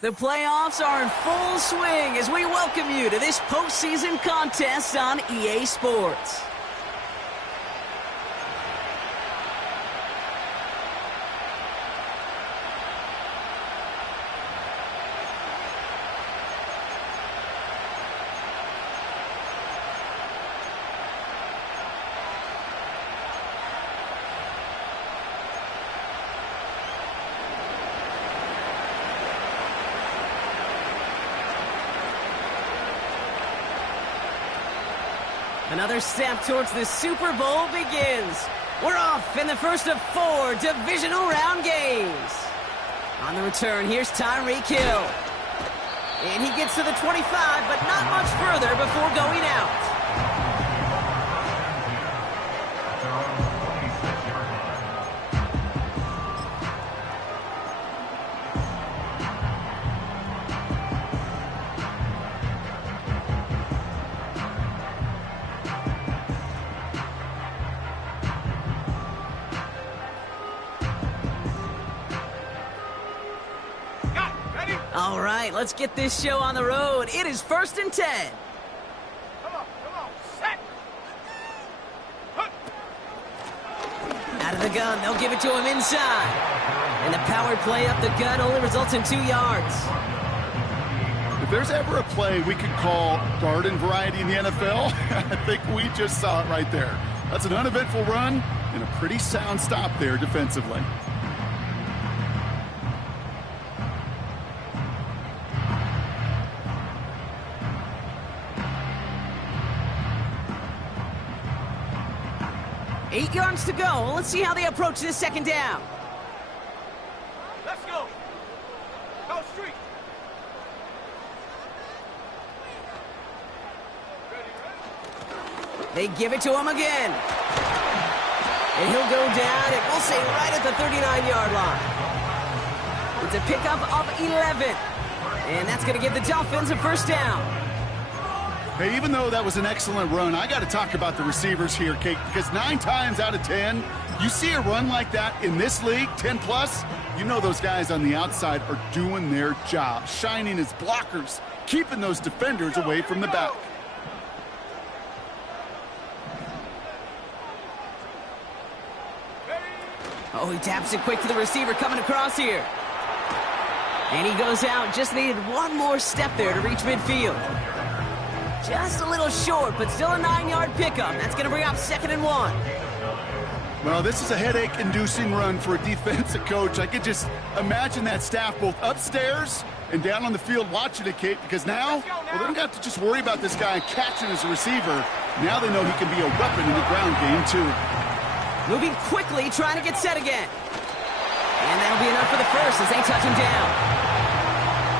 The playoffs are in full swing as we welcome you to this postseason contest on EA Sports. Another step towards the Super Bowl begins. We're off in the first of 4 divisional round games. On the return, here's Tyreek Hill. And he gets to the 25, but not much further before going out. All right, let's get this show on the road. It is 1st and 10. Come on, set. Out of the gun, they'll give it to him inside. And the power play up the gut only results in 2 yards. If there's ever a play we could call garden variety in the NFL, I think we just saw it right there. That's an uneventful run and a pretty sound stop there defensively. Eight yards to go. Let's see how they approach this second down. Let's go. Go street. They give it to him again. And he'll go down, and we'll say right at the 39-yard line. It's a pickup of 11. And that's going to give the Dolphins a first down. Hey, even though that was an excellent run, I got to talk about the receivers here, Kate, because 9 times out of 10, you see a run like that in this league, 10+, you know those guys on the outside are doing their job, shining as blockers, keeping those defenders away from the back. Oh, he taps it quick to the receiver coming across here. And he goes out, just needed one more step there to reach midfield. Just a little short, but still a 9-yard pickup. That's going to bring up 2nd and 1. Well, this is a headache-inducing run for a defensive coach. I could just imagine that staff both upstairs and down on the field watching it, Kate, because now, well, they don't have to just worry about this guy catching as a receiver. Now they know he can be a weapon in the ground game, too. Moving quickly, trying to get set again. And that'll be enough for the first as they touch him down.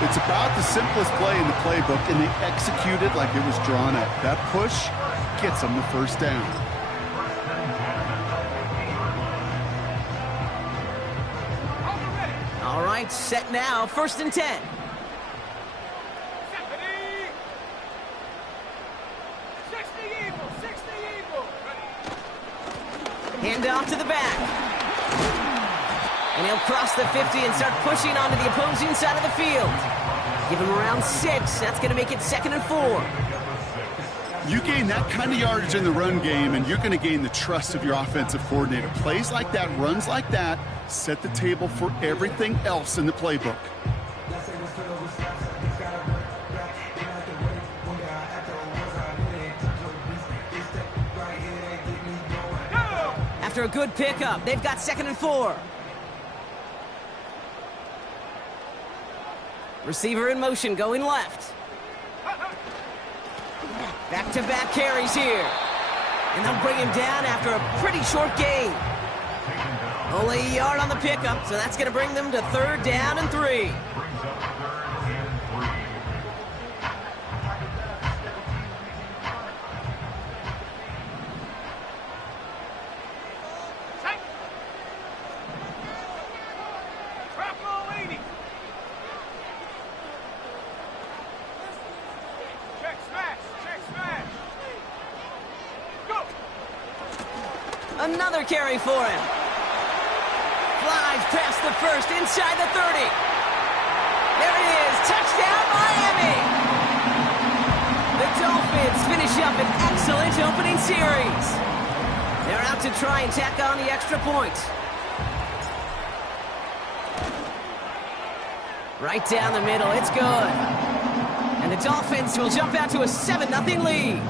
It's about the simplest play in the playbook, and they execute it like it was drawn up. That push gets them the first down. All right, set now, 1st and 10. Hand off to the back. And he'll cross the 50 and start pushing onto the opposing side of the field. Give him around 6. That's going to make it 2nd and 4. You gain that kind of yardage in the run game, and you're going to gain the trust of your offensive coordinator. Plays like that, runs like that, set the table for everything else in the playbook. After a good pickup, they've got 2nd and 4. Receiver in motion, going left. Back-to-back carries here. And they'll bring him down after a pretty short gain. Only a yard on the pickup, so that's going to bring them to 3rd down and 3. Another carry for him. Flies past the first, inside the 30. There it is, touchdown Miami! The Dolphins finish up an excellent opening series. They're out to try and tack on the extra point. Right down the middle, it's good. And the Dolphins will jump out to a 7-0 lead.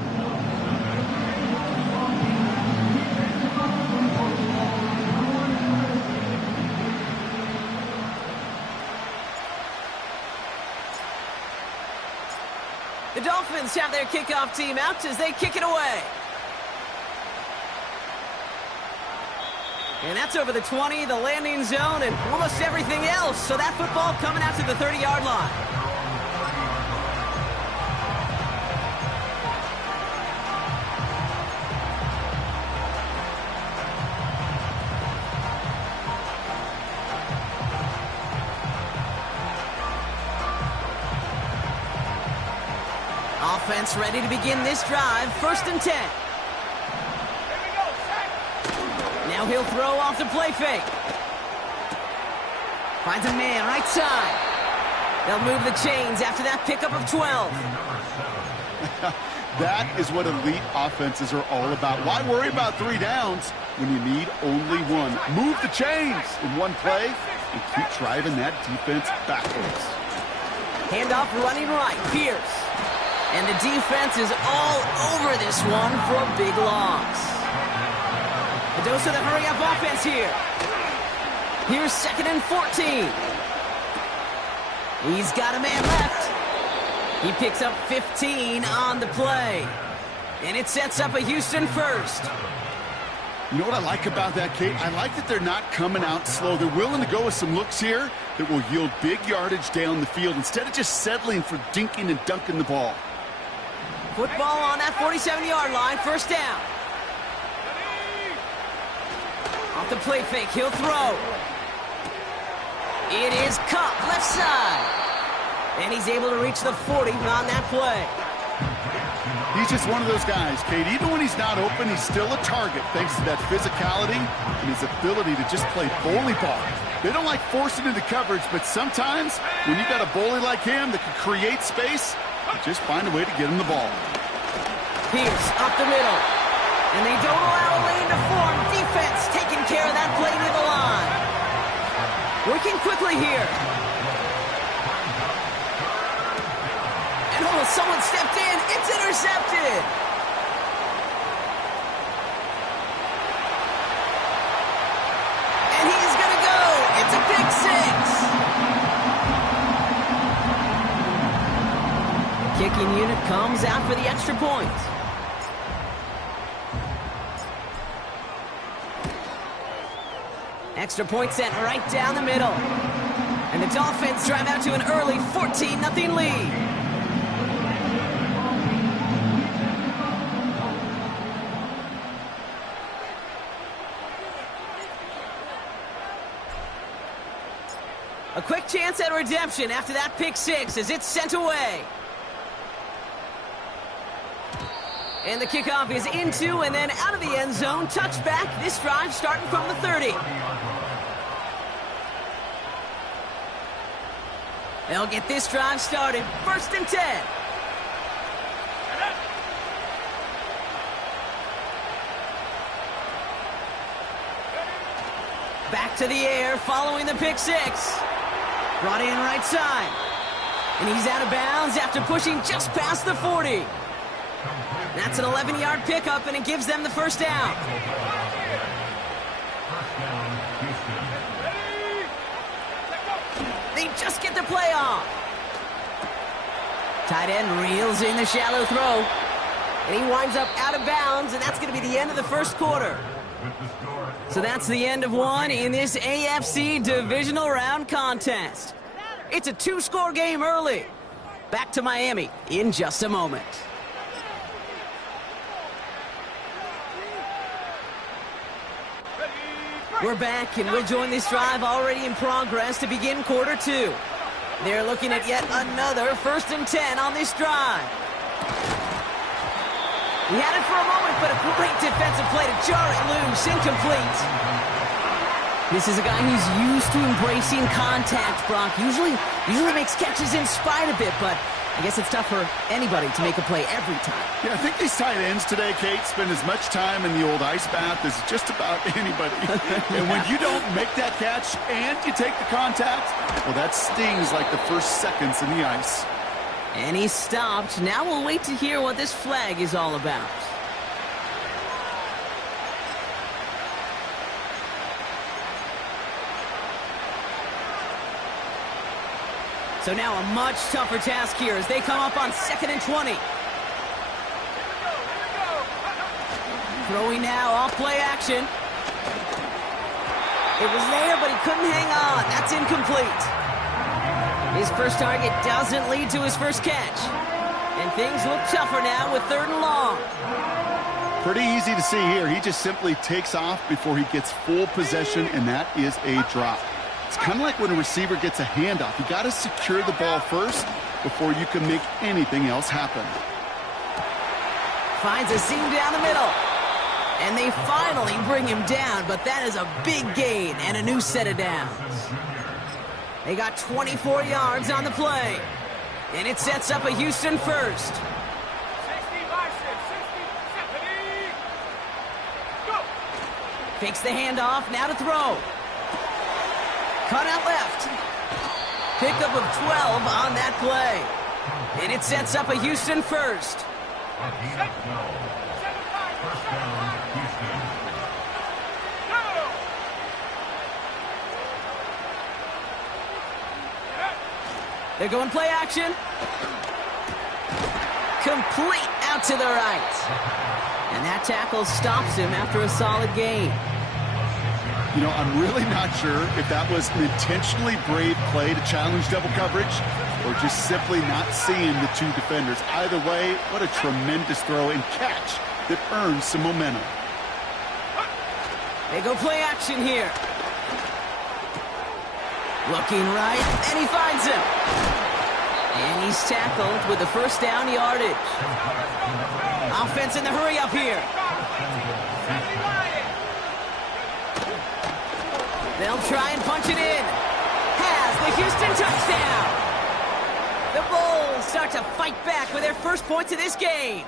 The Dolphins have their kickoff team out as they kick it away. And that's over the 20, the landing zone, and almost everything else. So that football coming out to the 30-yard line. Offense ready to begin this drive. 1st and 10. Now he'll throw off the play fake. Finds a man right side. They'll move the chains after that pickup of 12. That is what elite offenses are all about. Why worry about 3 downs when you need only one? Move the chains in one play and keep driving that defense backwards. Handoff running right. Pierce. And the defense is all over this one for a big loss. A dose of the hurry-up offense here. Here's 2nd and 14. He's got a man left. He picks up 15 on the play. And it sets up a Houston first. You know what I like about that, Kate? I like that they're not coming out slow. They're willing to go with some looks here that will yield big yardage down the field instead of just settling for dinking and dunking the ball. Football on that 47-yard line. 1st down. Off the play fake, he'll throw. It is Cup, left side. And he's able to reach the 40 on that play. He's just one of those guys, Kate. Even when he's not open, he's still a target thanks to that physicality and his ability to just play bully ball. They don't like forcing into coverage, but sometimes when you got a bully like him that can create space, you just find a way to get him the ball. Pierce up the middle. And they don't allow a lane to form. Defense taking care of that play near the line. Working quickly here. And someone stepped in. It's intercepted. And he's going to go. It's a pick six. Kicking unit comes out for the extra point. Extra point sent right down the middle. And the Dolphins drive out to an early 14-0 lead. A quick chance at redemption after that pick six as it's sent away. And the kickoff is into and then out of the end zone. Touchback. This drive starting from the 30. They'll get this drive started. 1st and 10. Back to the air following the pick six. Brought in right side. And he's out of bounds after pushing just past the 40. That's an 11-yard pickup, and it gives them the first down. They just get the play off. Tight end reels in the shallow throw. And he winds up out of bounds, and that's going to be the end of the first quarter. So that's the end of one in this AFC divisional round contest. It's a 2-score game early. Back to Miami in just a moment. We're back, and we'll join this drive already in progress to begin quarter two. They're looking at yet another 1st and 10 on this drive. He had it for a moment, but a great defensive play to jar it loose. Incomplete. This is a guy who's used to embracing contact, Brock. Usually makes catches in spite of it, but I guess it's tough for anybody to make a play every time. Yeah, I think these tight ends today, Kate, spend as much time in the old ice bath as just about anybody. And when you don't make that catch and you take the contact, well, that stings like the first seconds in the ice. And he stopped. Now we'll wait to hear what this flag is all about. So now a much tougher task here as they come up on 2nd and 20. Throwing now, off play action. It was there, but he couldn't hang on. That's incomplete. His first target doesn't lead to his first catch. And things look tougher now with 3rd and long. Pretty easy to see here. He just simply takes off before he gets full possession, and that is a drop. It's kind of like when a receiver gets a handoff. You got to secure the ball first before you can make anything else happen. Finds a seam down the middle. And they finally bring him down, but that is a big gain and a new set of downs. They got 24 yards on the play. And it sets up a Houston first. 60 by 6, 60, 70. Go! Fakes the handoff, now to throw. Cut out left. Pickup of 12 on that play. And it sets up a Houston first. They're going play action. Complete out to the right. And that tackle stops him after a solid gain. You know, I'm really not sure if that was an intentionally brave play to challenge double coverage or just simply not seeing the two defenders. Either way, what a tremendous throw and catch that earns some momentum. They go play action here. Looking right, and he finds him. And he's tackled with the first down yardage. Offense in the hurry up here. They'll try and punch it in. Has the Houston touchdown. The Bulls start to fight back with their first points of this game.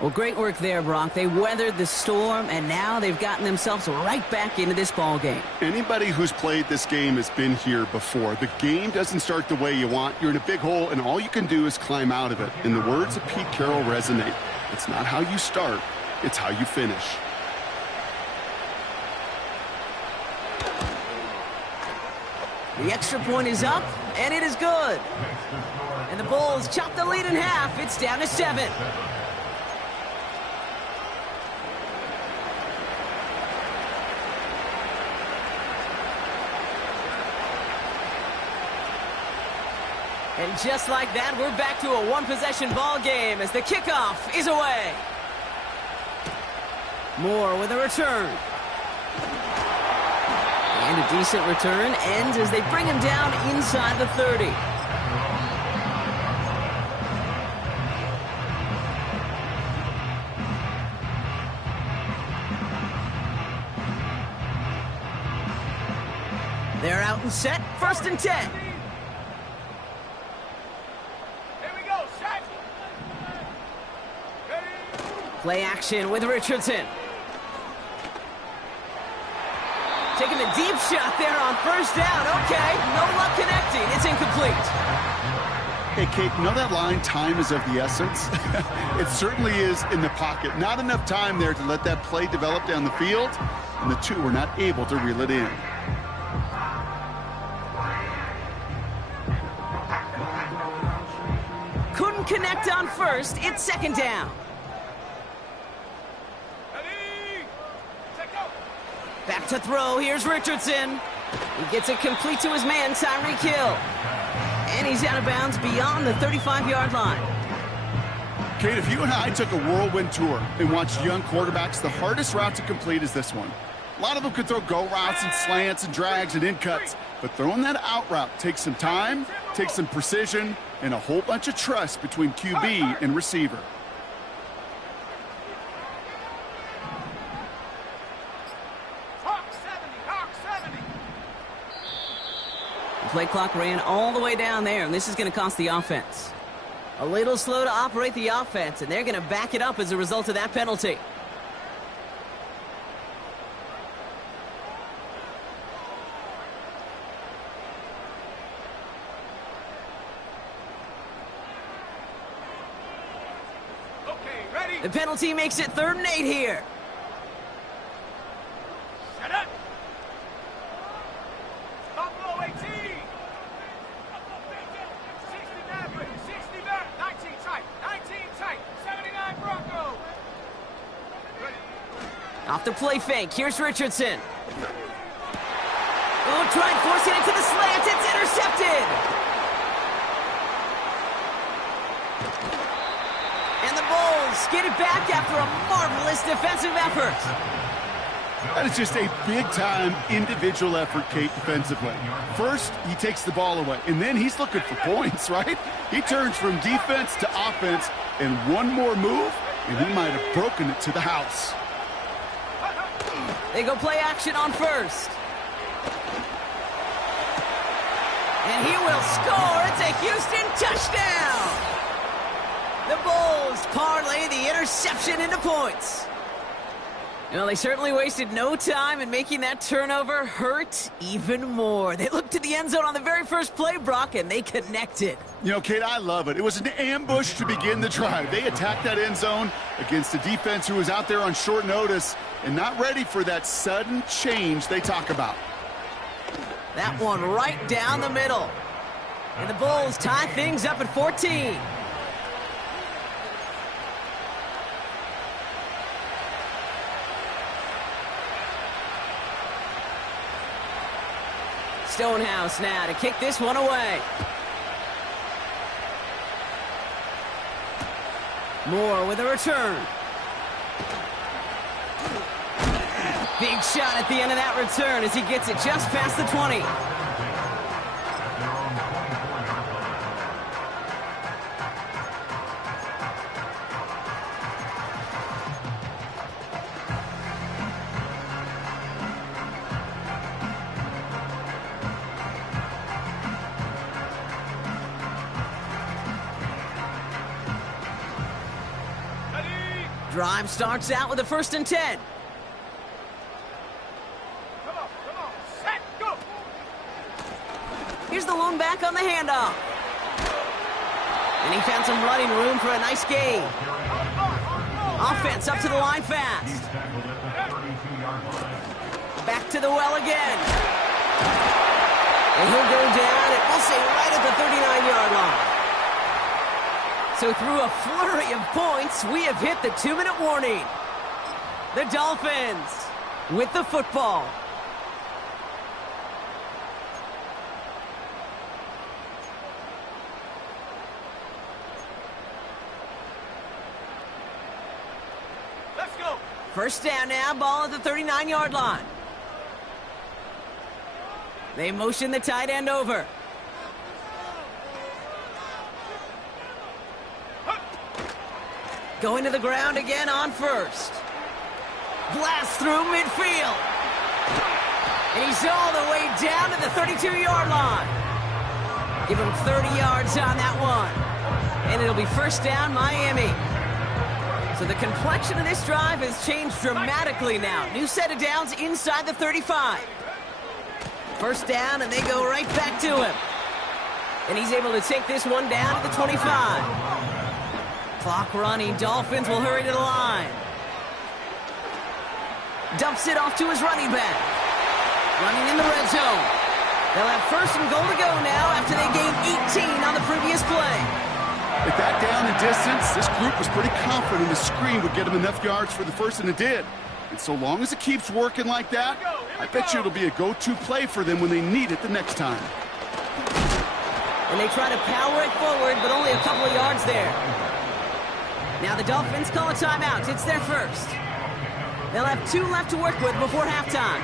Well, great work there, Brock. They weathered the storm, and now they've gotten themselves right back into this ball game. Anybody who's played this game has been here before. The game doesn't start the way you want. You're in a big hole, and all you can do is climb out of it. And the words of Pete Carroll resonate. It's not how you start, it's how you finish. The extra point is up, and it is good. And the Bulls chop the lead in half. It's down to 7. And just like that, we're back to a one-possession ball game as the kickoff is away. Moore with a return. And a decent return ends as they bring him down inside the 30. They're out and set, 1st and 10. Play action with Richardson. Taking the deep shot there on 1st down. Okay, no luck connecting. It's incomplete. Hey, Kate, you know that line, time is of the essence? It certainly is in the pocket. Not enough time there to let that play develop down the field, and the two were not able to reel it in. Couldn't connect on 1st. It's 2nd down. Back to throw. Here's Richardson. He gets it complete to his man, Tyreek Hill. And he's out of bounds beyond the 35-yard line. Kate, if you and I took a whirlwind tour and watched young quarterbacks, the hardest route to complete is this one. A lot of them could throw go routes and slants and drags and in cuts, but throwing that out route takes some time, takes some precision, and a whole bunch of trust between QB and receiver. play clock ran all the way down there, and this is going to cost the offense. A little slow to operate the offense, and they're going to back it up as a result of that penalty. Okay, ready? The penalty makes it 3rd and 8 here. Set up. Stop low 18. 69, 69, 19 tight, 19 tight, 79 Bronco. Ready? Off the play fake, here's Richardson. Oh, tried forcing it to the slant, it's intercepted! And the Bulls get it back after a marvelous defensive effort. That is just a big-time individual effort, Kate, defensively. First, he takes the ball away, and then he's looking for points, right? He turns from defense to offense, and one more move, and he might have broken it to the house. They go play action on first. And he will score. It's a Houston touchdown. The Bulls parlay the interception into points. Well, they certainly wasted no time in making that turnover hurt even more. They looked to the end zone on the very first play, Brock, and they connected. You know, Kate, I love it. It was an ambush to begin the drive. They attacked that end zone against a defense who was out there on short notice and not ready for that sudden change they talk about. That one right down the middle. And the Bulls tie things up at 14. Stonehouse now to kick this one away. Moore with a return. Big shot at the end of that return as he gets it just past the 20. Drive starts out with a 1st and 10. Come on, set, go. Here's the lone back on the handoff. And he found some running room for a nice gain. Offense up to the line fast. Back to the well again. And he'll go down, and we'll say right at the 39-yard line. So through a flurry of points, we have hit the 2-minute warning. The Dolphins with the football. Let's go. 1st down now, ball at the 39-yard line. They motion the tight end over. Going to the ground again on first. Blast through midfield. And he's all the way down to the 32-yard line. Give him 30 yards on that one. And it'll be 1st down, Miami. So the complexion of this drive has changed dramatically now. New set of downs inside the 35. 1st down, and they go right back to him. And he's able to take this one down at the 25. Clock running, Dolphins will hurry to the line. Dumps it off to his running back. Running in the red zone. They'll have 1st and goal to go now after they gained 18 on the previous play. With that down and distance, this group was pretty confident the screen would get them enough yards for the 1st, and it did. And so long as it keeps working like that, I bet you it'll be a go-to play for them when they need it the next time. And they try to power it forward, but only a couple of yards there. Now the Dolphins call a timeout. It's their 1st. They'll have 2 left to work with before halftime.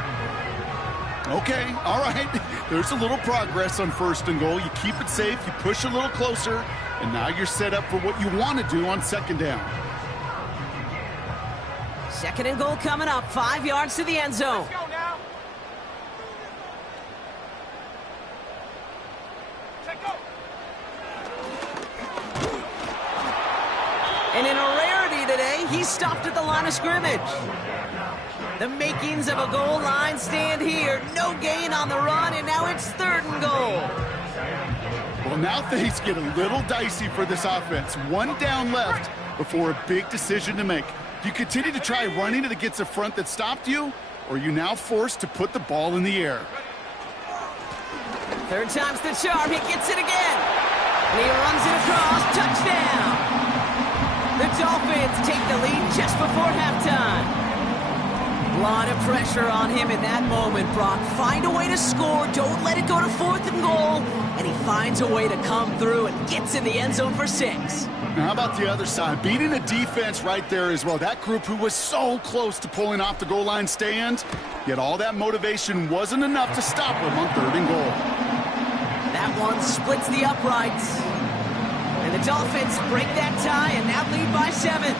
Okay, all right. There's a little progress on 1st and goal. You keep it safe, you push a little closer, and now you're set up for what you want to do on 2nd down. 2nd and goal coming up. 5 yards to the end zone. Let's go now. Set, go. And in a rarity today, he's stopped at the line of scrimmage. The makings of a goal line stand here. No gain on the run, and now it's 3rd and goal. Well, now things get a little dicey for this offense. 1 down left before a big decision to make. Do you continue to try running it against a front that stopped you, or are you now forced to put the ball in the air? 3rd time's the charm. He gets it again. And he runs it across. Touchdown. The Dolphins take the lead just before halftime. A lot of pressure on him in that moment, Brock. Find a way to score. Don't let it go to 4th and goal. And he finds a way to come through and gets in the end zone for 6. Now, how about the other side? Beating a defense right there as well. That group who was so close to pulling off the goal line stand, yet all that motivation wasn't enough to stop him on 3rd and goal. That one splits the uprights. And the Dolphins break that tie and now lead by 7.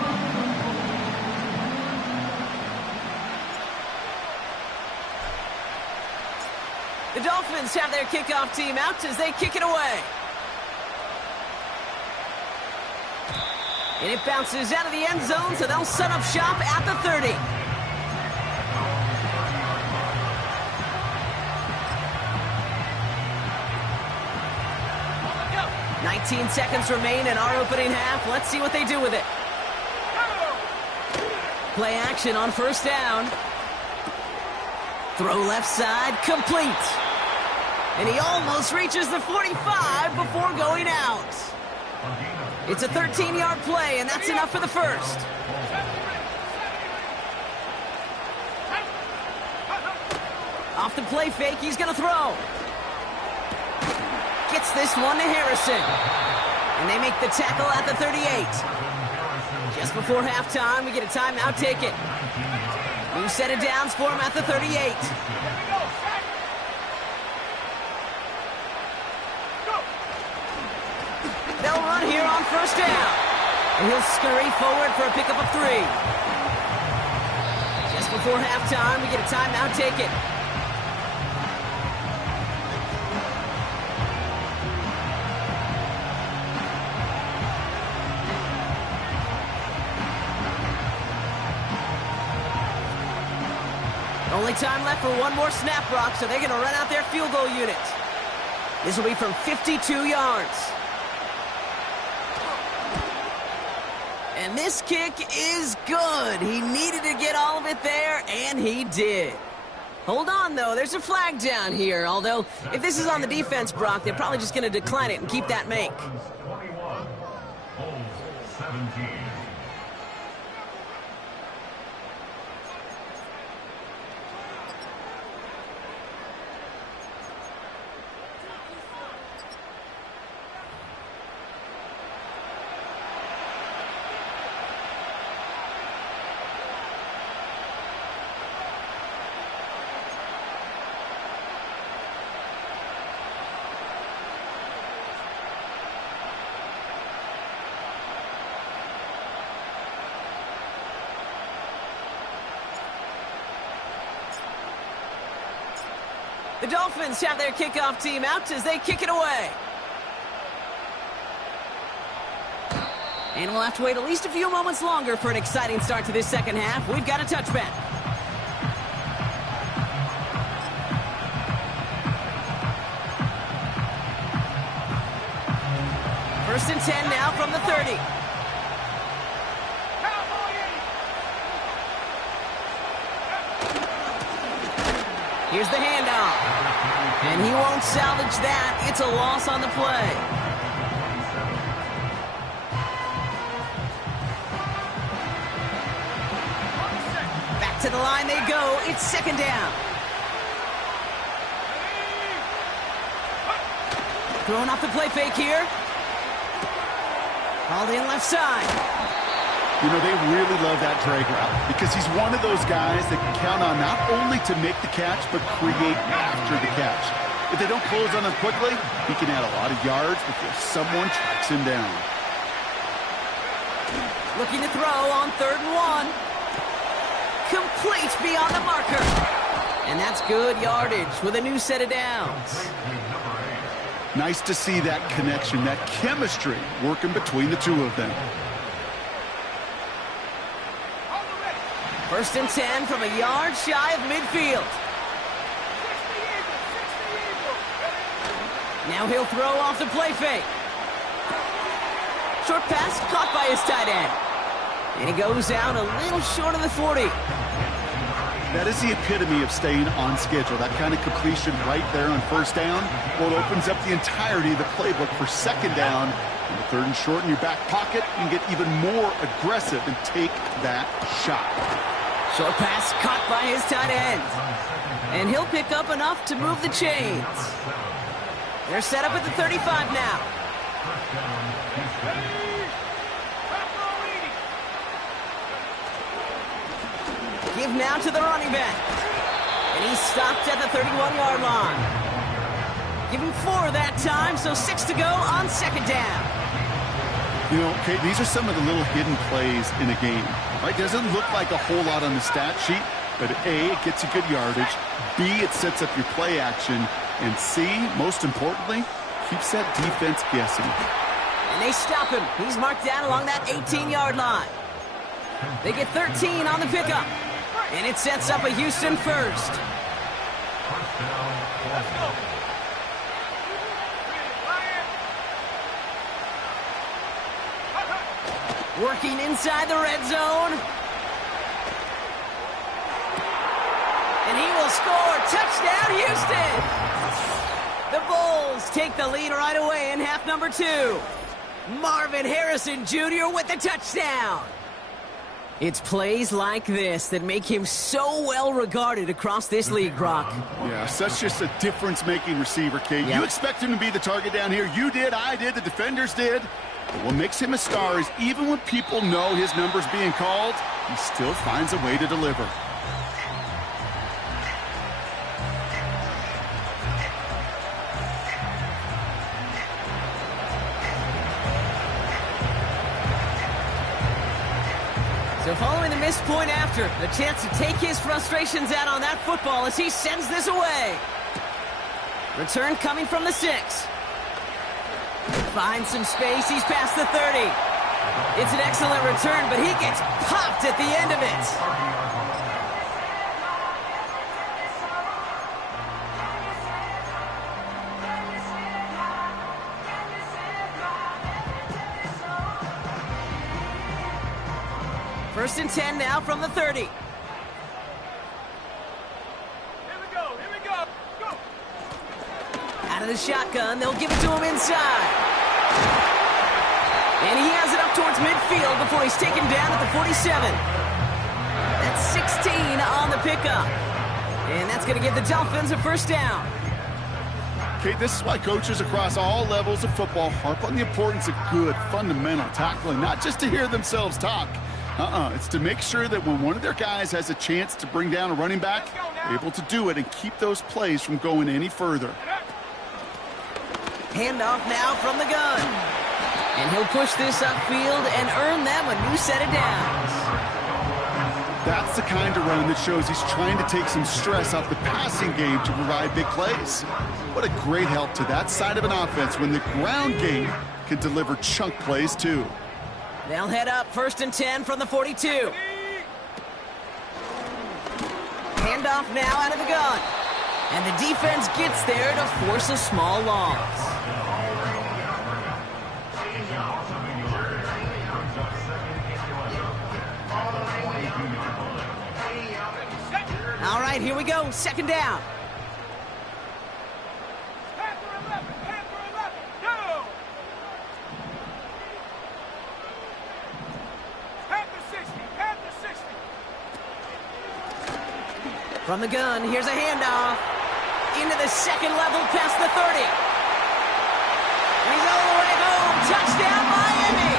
The Dolphins have their kickoff team out as they kick it away. And it bounces out of the end zone, so they'll set up shop at the 30. Go. 19 seconds remain in our opening half. Let's see what they do with it. Play action on 1st down. Throw left side, complete. And he almost reaches the 45 before going out. It's a 13-yard play, and that's enough for the 1st. Off the play fake, he's going to throw. Gets this one to Harrison. And they make the tackle at the 38. Just before halftime, we get a timeout taken. New set of downs for him at the 38. They'll run here on 1st down. And he'll scurry forward for a pickup of 3. Just before halftime, we get a timeout taken. Only time left for one more snap, Brock, so they're going to run out their field goal unit. This will be from 52 yards. And this kick is good. He needed to get all of it there, and he did. Hold on, though. There's a flag down here, although if this is on the defense, Brock, they're probably just going to decline it and keep that make. 21, holds 17. The Dolphins have their kickoff team out as they kick it away. And we'll have to wait at least a few moments longer for an exciting start to this 2nd half. We've got a touchback. First and 10 now from the 30. Here's the handoff. And he won't salvage that. It's a loss on the play. Back to the line they go. It's 2nd down. Throwing off the play fake here. Hauled in left side. You know, they really love that drag route because he's one of those guys that can count on not only to make the catch, but create after the catch. If they don't close on him quickly, he can add a lot of yards before someone tracks him down. Looking to throw on 3rd and 1. Complete beyond the marker. And that's good yardage with a new set of downs. Nice to see that connection, that chemistry working between the two of them. First and 10 from a yard shy of midfield. Now he'll throw off the play fake. Short pass caught by his tight end. And he goes out a little short of the 40. That is the epitome of staying on schedule. That kind of completion right there on first down. Well, it opens up the entirety of the playbook for second down. And the third and short in your back pocket, you can get even more aggressive and take that shot. Short pass caught by his tight end. And he'll pick up enough to move the chains. They're set up at the 35 now. Give now to the running back. And he's stopped at the 31-yard line. Give him 4 that time, so 6 to go on second down. You know, Kate, these are some of the little hidden plays in a game. Right? Doesn't look like a whole lot on the stat sheet, but A, it gets you good yardage. B, it sets up your play action. And C, most importantly, keeps that defense guessing. And they stop him. He's marked down along that 18-yard line. They get 13 on the pickup. And it sets up a Houston first. Working inside the red zone. And he will score. Touchdown, Houston! The Bulls take the lead right away in half number 2. Marvin Harrison Jr. with the touchdown. It's plays like this that make him so well regarded across this league, Brock. Yeah, such just a difference-making receiver, Kate. Yep. You expect him to be the target down here. You did, I did, the defenders did. But what makes him a star is even when people know his number's being called, he still finds a way to deliver. So following the missed point after, the chance to take his frustrations out on that football as he sends this away. Return coming from the 6. Finds some space, he's past the 30. It's an excellent return, but he gets popped at the end of it. First and 10 now from the 30. Here we go, go! Out of the shotgun, they'll give it to him inside. And he has it up towards midfield before he's taken down at the 47. That's 16 on the pickup. And that's going to give the Dolphins a first down. Okay, this is why coaches across all levels of football harp on the importance of good, fundamental tackling, not just to hear themselves talk. It's to make sure that when one of their guys has a chance to bring down a running back, they're able to do it and keep those plays from going any further. Handoff now from the gun. And he'll push this upfield and earn them a new set of downs. That's the kind of run that shows he's trying to take some stress off the passing game to provide big plays. What a great help to that side of an offense when the ground game can deliver chunk plays too. They'll head up first and 10 from the 42. Handoff now out of the gun. And the defense gets there to force a small loss. All right, here we go. Second down. From the gun, here's a handoff. Into the second level past the 30. He's all the way home. Touchdown, Miami!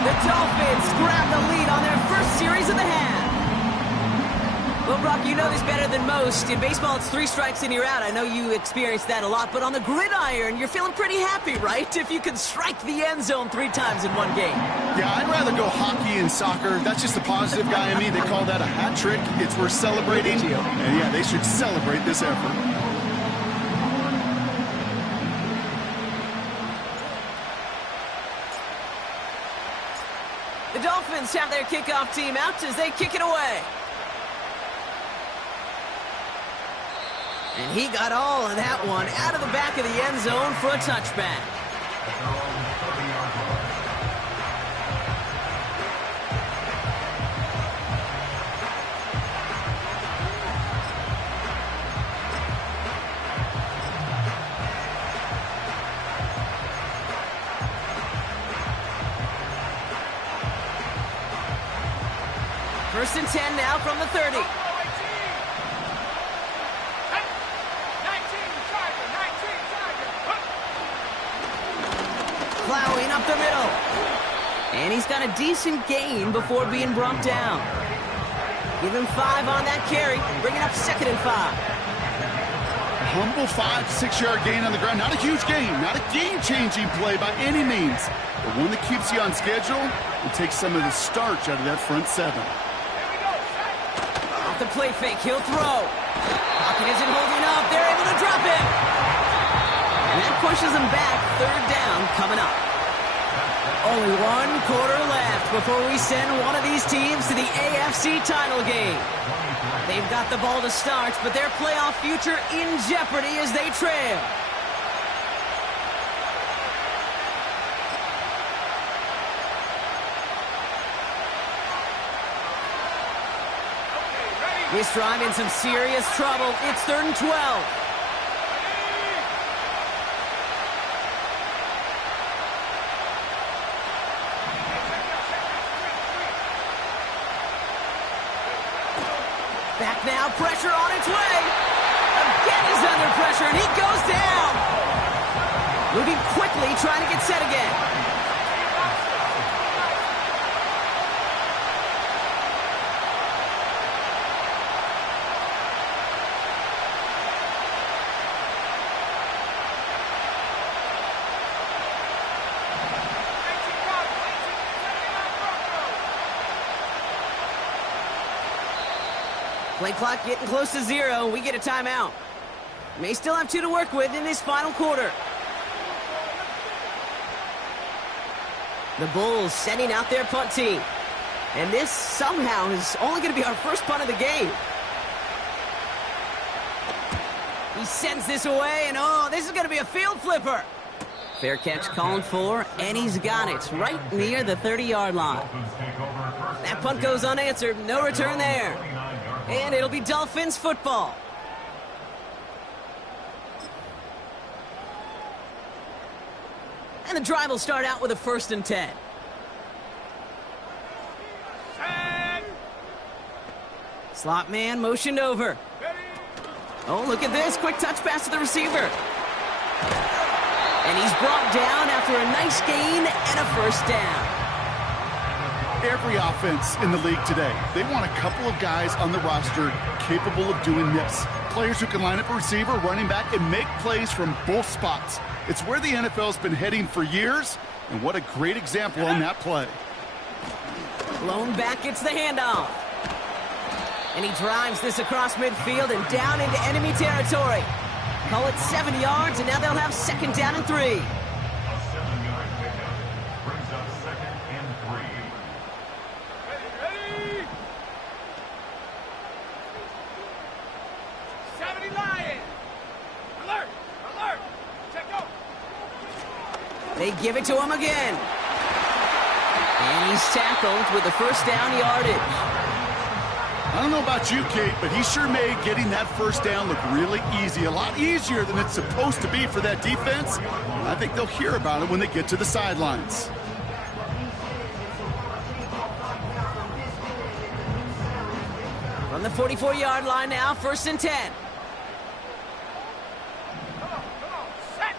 The Dolphins grab the lead on their first series of the half. Well, Brock, you know this better than most. In baseball, it's 3 strikes and you're out. I know you experienced that a lot, but on the gridiron, you're feeling pretty happy, right? If you can strike the end zone 3 times in one game. Yeah, I'd rather go hockey and soccer. That's just the positive guy in me. They call that a hat trick. It's worth celebrating. And yeah, they should celebrate this effort. The Dolphins have their kickoff team out as they kick it away. And he got all of that one out of the back of the end zone for a touchback. First and 10 now from the 30. Plowing up the middle. And he's got a decent gain before being brought down. Give him 5 on that carry, bringing up 2nd and 5. A humble 5-6 yard gain on the ground. Not a huge gain, not a game-changing play by any means, but one that keeps you on schedule and takes some of the starch out of that front 7. Off the play fake, he'll throw. Pocket isn't holding up, they're able to drop him. And that pushes them back, 3rd down coming up. Only 1 quarter left before we send one of these teams to the AFC title game. They've got the ball to start, but their playoff future in jeopardy as they trail. This drive in some serious trouble. It's 3rd and 12. Back now, pressure on its way. Again, he's under pressure, and he goes down. Moving quickly, trying to get set again. Play clock getting close to 0. We get a timeout. May still have 2 to work with in this final quarter. The Bulls sending out their punt team. And this somehow is only going to be our first punt of the game. He sends this away, and oh, this is going to be a field flipper. Fair catch called for, and he's got it right near the 30-yard line. That punt goes unanswered. No return there. And it'll be Dolphins football. And the drive will start out with a 1st and 10. Slot man motioned over. Oh, look at this. Quick touch pass to the receiver. And he's brought down after a nice gain and a 1st down. Every offense in the league today, they want a couple of guys on the roster capable of doing this. Players who can line up a receiver, running back, and make plays from both spots. It's where the NFL's been heading for years, and what a great example on that play. Blown back gets the handoff. And he drives this across midfield and down into enemy territory. Call it 7 yards, and now they'll have 2nd down and 3. A 7-yard pickup brings up 2nd and 3. Ready? 70 Lions! Alert! Alert! Check out! They give it to him again. And he's tackled with the 1st down yardage. I don't know about you, Kate, but he sure made getting that 1st down look really easy. A lot easier than it's supposed to be for that defense. I think they'll hear about it when they get to the sidelines. From the 44-yard line now, 1st and 10. Come on, set!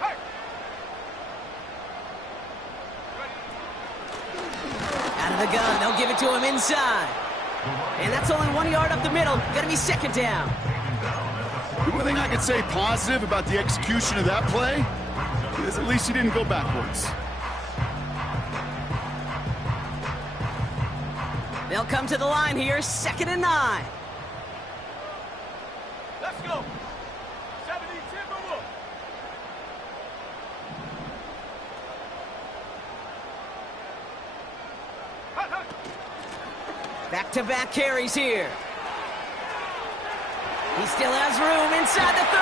Hey! Out of the gun, they'll give it to him inside. And that's only 1 yard up the middle. Gonna be 2nd down. The one thing I could say positive about the execution of that play is at least he didn't go backwards. They'll come to the line here, 2nd and 9. Let's go! 70 Timberwolves! Back-to-back carries here. He still has room inside the 30.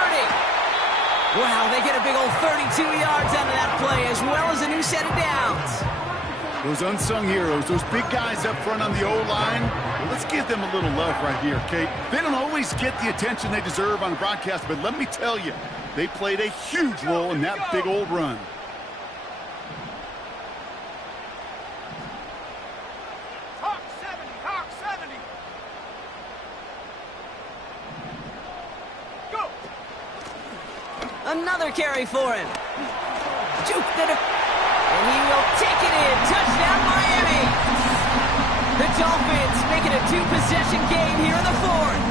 Wow, they get a big old 32 yards out of that play, as well as a new set of downs. Those unsung heroes, those big guys up front on the O-line, well, let's give them a little love right here, Kate. They don't always get the attention they deserve on the broadcast, but let me tell you, they played a huge role in that big old run. Hawk 70, Hawk 70. Go. Another carry for him. Juke the and he will take it in. Touchdown, Miami. The Dolphins make it a two-possession game here in the fourth.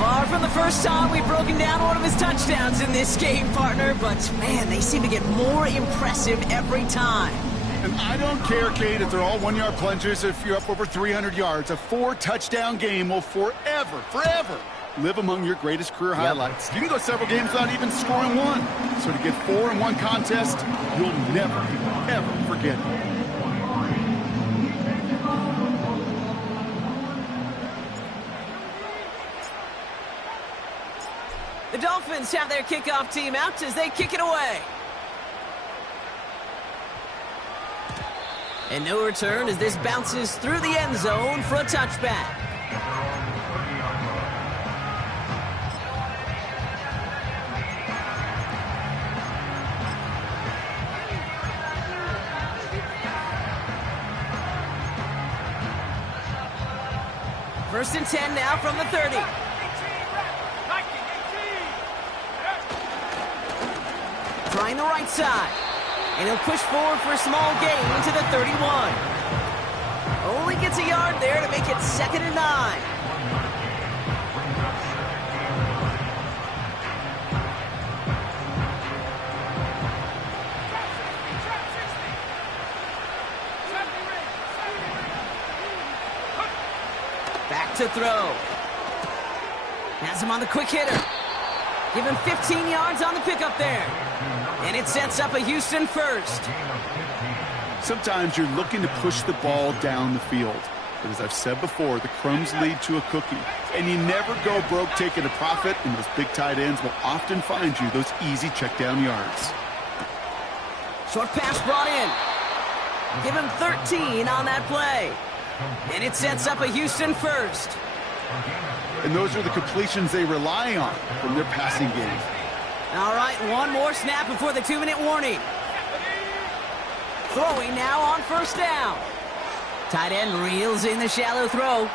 Far from the first time we've broken down one of his touchdowns in this game, partner, but, man, they seem to get more impressive every time. And I don't care, Kate, if they're all one-yard plungers, if you're up over 300 yards. A 4-touchdown game will forever live among your greatest career highlights. You can go several games without even scoring one. So to get 4 in one contest, you'll never, ever forget it. The Dolphins have their kickoff team out as they kick it away. And no return as this bounces through the end zone for a touchback. First and 10 now from the 30. 18, 18. Trying the right side. And he'll push forward for a small gain to the 31. Only gets a yard there to make it 2nd and 9. Back to throw. Has him on the quick hitter. Give him 15 yards on the pickup there. And it sets up a Houston first. Sometimes you're looking to push the ball down the field. But as I've said before, the crumbs lead to a cookie. And you never go broke taking a profit, and those big tight ends will often find you those easy check down yards. Short pass brought in. Give him 13 on that play. And it sets up a Houston first. And those are the completions they rely on from their passing game. All right, one more snap before the 2-minute warning. Throwing now on first down. Tight end reels in the shallow throw.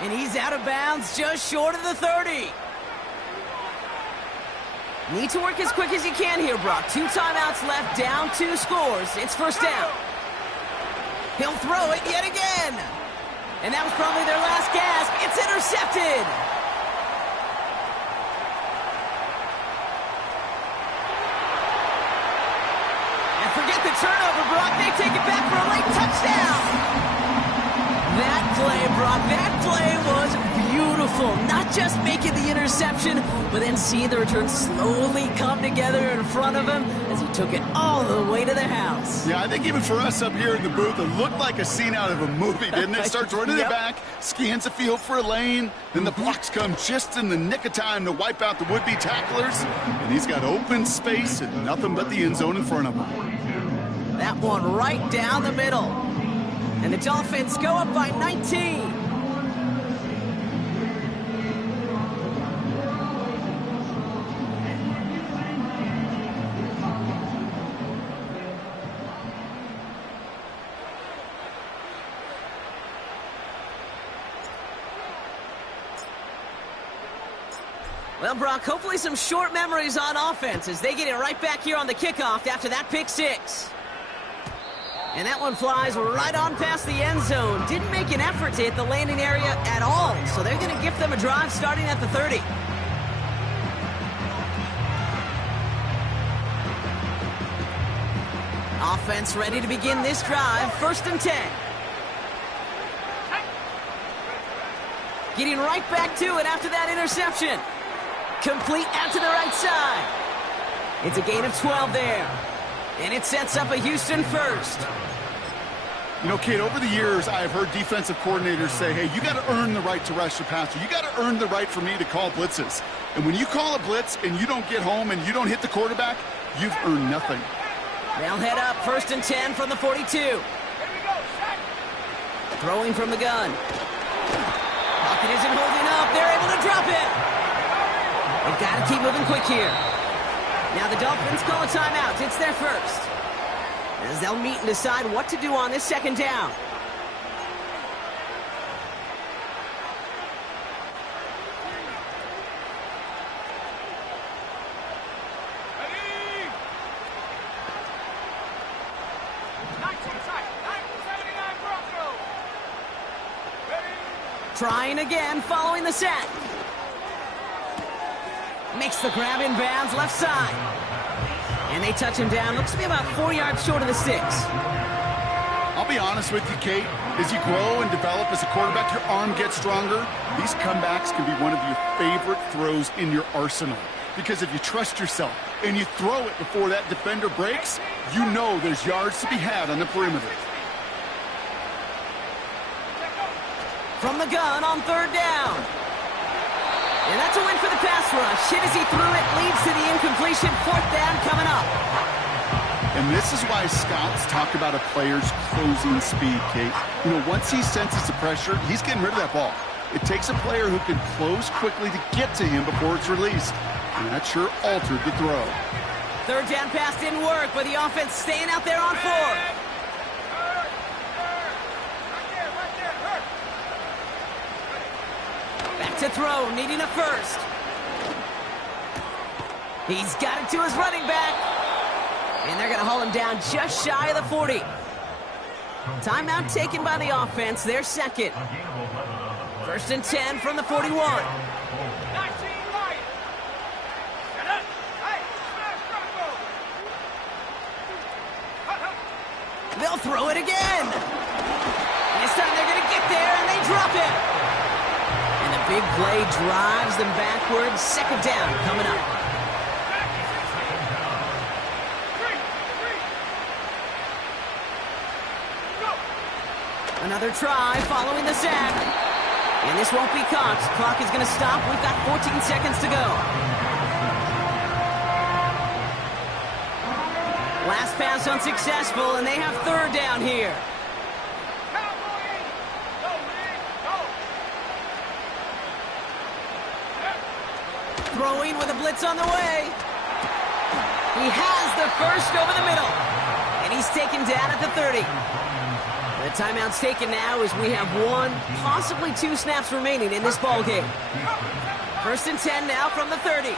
And he's out of bounds just short of the 30. Need to work as quick as he can here, Brock. 2 timeouts left, down 2 scores. It's first down. He'll throw it yet again. And that was probably their last gasp. It's intercepted. And forget the turnover, Brock. They take it back for a late touchdown. That play, Brock, that play was beautiful. Not just making the interception, but then seeing the return slowly come together in front of him as he took it all the way to the house. Yeah, I think even for us up here in the booth, it looked like a scene out of a movie, didn't it? Starts running it back, scans the field for a lane, then the blocks come just in the nick of time to wipe out the would-be tacklers, and he's got open space and nothing but the end zone in front of him. That one right down the middle. And the Dolphins go up by 19. Well, Brock, hopefully some short memories on offense as they get it right back here on the kickoff after that pick 6. And that one flies right on past the end zone. Didn't make an effort to hit the landing area at all. So they're going to gift them a drive starting at the 30. Offense ready to begin this drive. 1st and 10. Getting right back to it after that interception. Complete out to the right side. It's a gain of 12 there. And it sets up a Houston first. You know, Kate, over the years, I've heard defensive coordinators say, hey, you got to earn the right to rush the passer. You got to earn the right for me to call blitzes. And when you call a blitz and you don't get home and you don't hit the quarterback, you've earned nothing. They'll head up 1st and 10 from the 42. Throwing from the gun. Pocket isn't holding up. They're able to drop it. They've got to keep moving quick here. Now the Dolphins call a timeout. It's their first, as they'll meet and decide what to do on this 2nd down. Trying again, following the set. Makes the grab in bounds, left side. And they touch him down. Looks to be about 4 yards short of the sticks. I'll be honest with you, Kate. As you grow and develop as a quarterback, your arm gets stronger. These comebacks can be one of your favorite throws in your arsenal. Because if you trust yourself and you throw it before that defender breaks, you know there's yards to be had on the perimeter. From the gun on 3rd down. And that's a win for the pass rush. Hit as he threw it, leads to the incompletion. 4th down coming up. And this is why scouts talk about a player's closing speed, Kate. You know, once he senses the pressure, he's getting rid of that ball. It takes a player who can close quickly to get to him before it's released. And that sure altered the throw. 3rd down pass didn't work, but the offense staying out there on 4th. To throw, needing a first. He's got it to his running back. And they're going to haul him down just shy of the 40. Timeout taken by the offense, their 2nd. 1st and 10 from the 41. They'll throw it again. And this time they're going to get there, and they drop it. Big play drives them backwards. 2nd down coming up. Another try following the sack. And this won't be caught. Clock is going to stop. We've got 14 seconds to go. Last pass unsuccessful, and they have 3rd down here. Throwing with a blitz on the way. He has the first over the middle. And he's taken down at the 30. The timeout's taken now as we have 1, possibly 2 snaps remaining in this ball game. 1st and 10 now from the 30.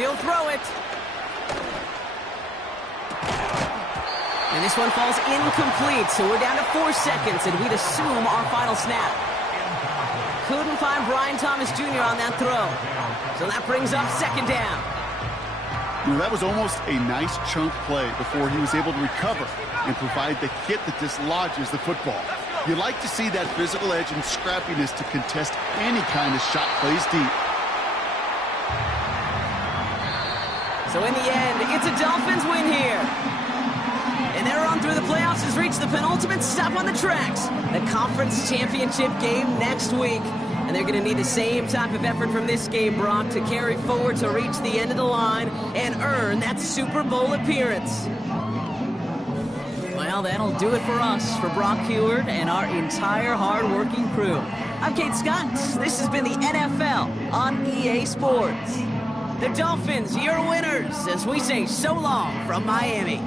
He'll throw it. And this one falls incomplete, so we're down to 4 seconds, and we'd assume our final snap. Couldn't find Brian Thomas Jr. on that throw. So that brings up 2nd down. You know, that was almost a nice chunk play before he was able to recover and provide the hit that dislodges the football. You like to see that physical edge and scrappiness to contest any kind of shot plays deep. So in the end, it's a Dolphins win here. And their run through the playoffs has reached the penultimate stop on the tracks. The conference championship game next week. And they're going to need the same type of effort from this game, Brock, to carry forward to reach the end of the line and earn that Super Bowl appearance. Well, that'll do it for us, for Brock Heward and our entire hard-working crew. I'm Kate Scott. This has been the NFL on EA Sports. The Dolphins, your winners, as we say so long from Miami.